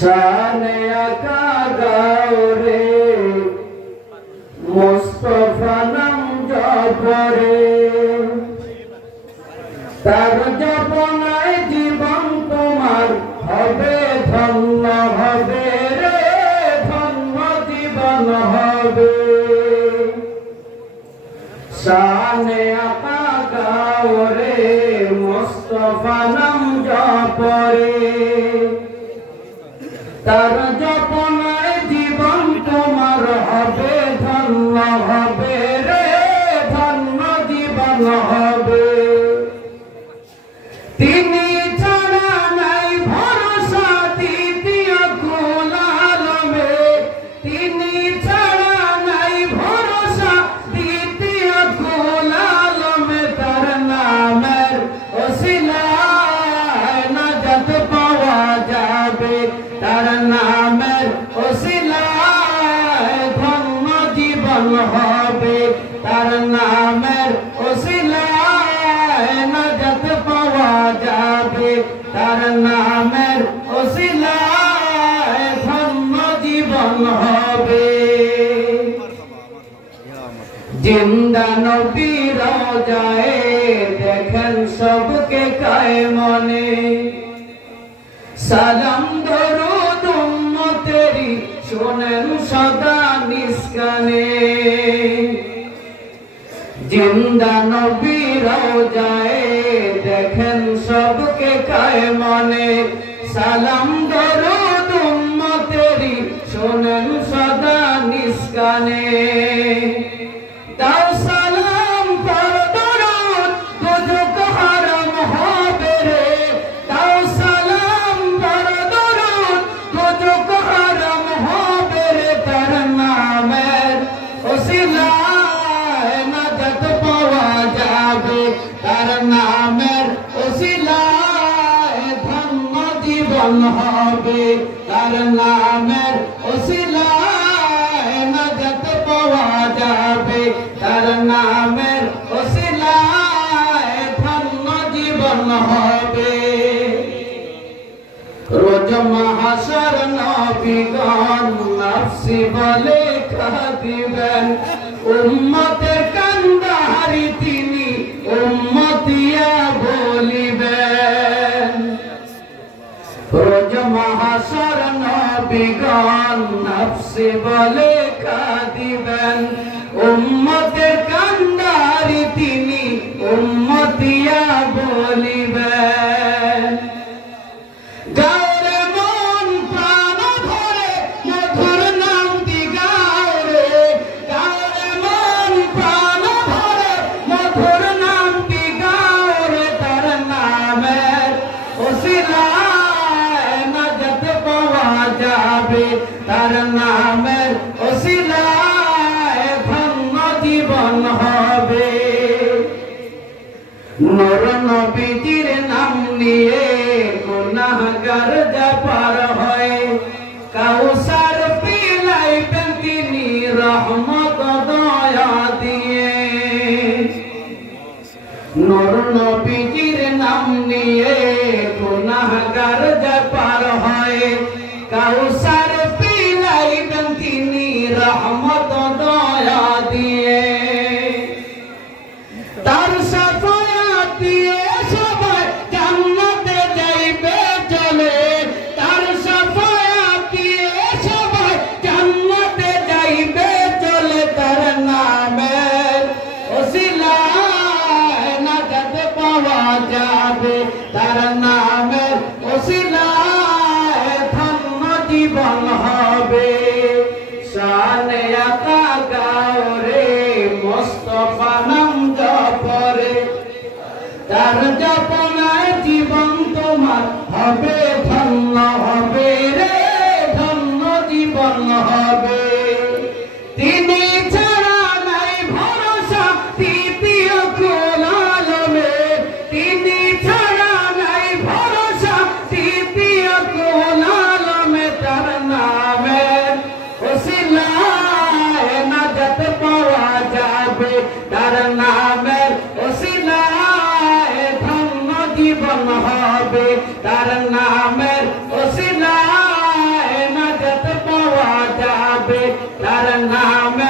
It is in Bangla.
শানে আকা গাওরে মুস্তাফা নাম জপরে তার জপনায় জীবন তোমার হবে ধন্য হবে রে ধন্য জীবন হবে শানে আকা গাওরে মুস্তাফা নাম জপরে তার জপনায় জীবন তোমার হবে ধন্য হবে রে ধন্য জীবন হবে তিনি ছাড়া নাই ভরসা দ্বিতীয় কুল আলমে তিনি ছাড়া নাই ভরসা দ্বিতীয় কুল আলমে তার নামের ওসিলায় নাজাত পাওয়া যাবে তার নামের ওসিলায় ধন্য জীবন হবে তার নামের ওসিলায় নাজাত পাওয়া যাবে তার নামের ওসিলায় ধন্য জীবন হবে জিন্দা নবী রওজায়ে দেখেন সবকে কায়ে মনে সালাম দরুদ উম্মতেরি শোনেন সদা নিষ্কানে জিন্দা নবী রওজায়ে দেখেন সবকে কায়ে মনে সালাম দরুদ উম্মতেরি শোনেন সদা নিষ্কানে দাও সালাম পর দরুদ দুজক হারাম হবে রে দাও সালাম পর দরুদ দুজক হারাম হবে রে তার নামের ওসিলায় নাজাত পাওয়া যাবে তার নামের ওসিলায় ধন্য জীবন হবে তার নামের ওসিলায় নাজাত পাওয়া যাবে তার নামের ওসিলায় ধন্য জীবন হবে রোজ মাহশর নবীগণ নফসি বলে কাঁদিবেন উম্মতের কান্দাহারি তিনি উম্মতিয়া বলিবেন রোজ মাহশর নবীগণ নফসি বলে কাঁদিবেন উম্মতের কান্দাহারি তিনি উম্মতিয়া বলিবেন গাওরে মন প্রাণ ধরে মধুর নামটি গাওরে গাওরে মন প্রাণ ধরে মধুর নামটি গাওরে তার নামের ওসিলায় নাজাত পাওয়া যাবে তার নামের ওসিলায় ধন্য জীবন হবে নূর নবীজির নাম নিয়ে গুনাহগার যা পার হয় কাউসার পিলাইবেন তিনি রহমত দয়া দিয়ে নূর নবীজির নাম নিয়ে গুনাহগার যা পার হয় কাউসার পিলাইবেন তিনি রহমত দয়া দিয়ে তার সাফায়াত দিয়ে সবাই জান্নাতে যাইবে চলে তার সাফায়াত দিয়ে সবাই জান্নাতে যাইবে চলে তার নামের ওসিলায় নাজাত পাওয়া যাবে তার নামের ওসিলায় ধন্য জীবন হবে শানে আকা গাওরে মুস্তাফা নাম জপরে তার জপনায় জীবন তোমার হবে ধন্য হবে রে ধন্য জীবন হবে তিনি ছাড়া নাই ভরসা তৃতীয় কুল আলমে তিনি ছাড়া নাই ভরসা তৃতীয় কুল আলমে তার নামের ওসিলায় নাজাত পাওয়া যাবে তার নামের ওসিলায় ধন্য জীবন হবে তার নাম যাবে তার নামে